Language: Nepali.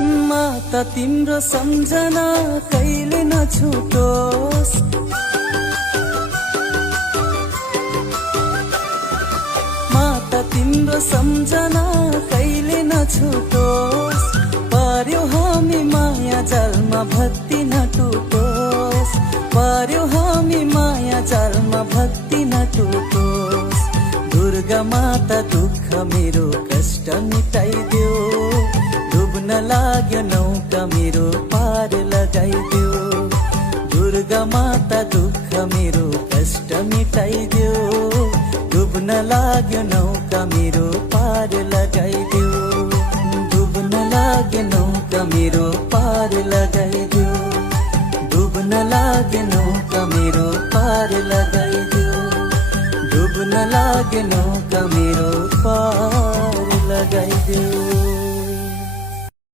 माता तिम्रो सम्झना कहिले नछुटोस्। माता तिम्रो सम्झना कहिले नछुटोस्। पर्यो हामी माया जालमा भक्ति नटुटोस्। पर्यो हामी माया जालमा भक्ति नटुटोस्। दुर्गा माता दुःख मेरो कष्ट मिटाइदेऊ। डुब्न लाग्यो नौका मेरो पार लगाइदेऊ। दुर्गा माता दुःख मेरो कष्ट मिटाइदेऊ। डुब्न लाग्यो नौका मेरो पार लगाइदेऊ। डुब्न लाग्यो नौका मेरो पार लगाइदेऊ। डुब्न लाग्यो नौका मेरो पार लगाइदेऊ। डुब्न लाग्यो नौका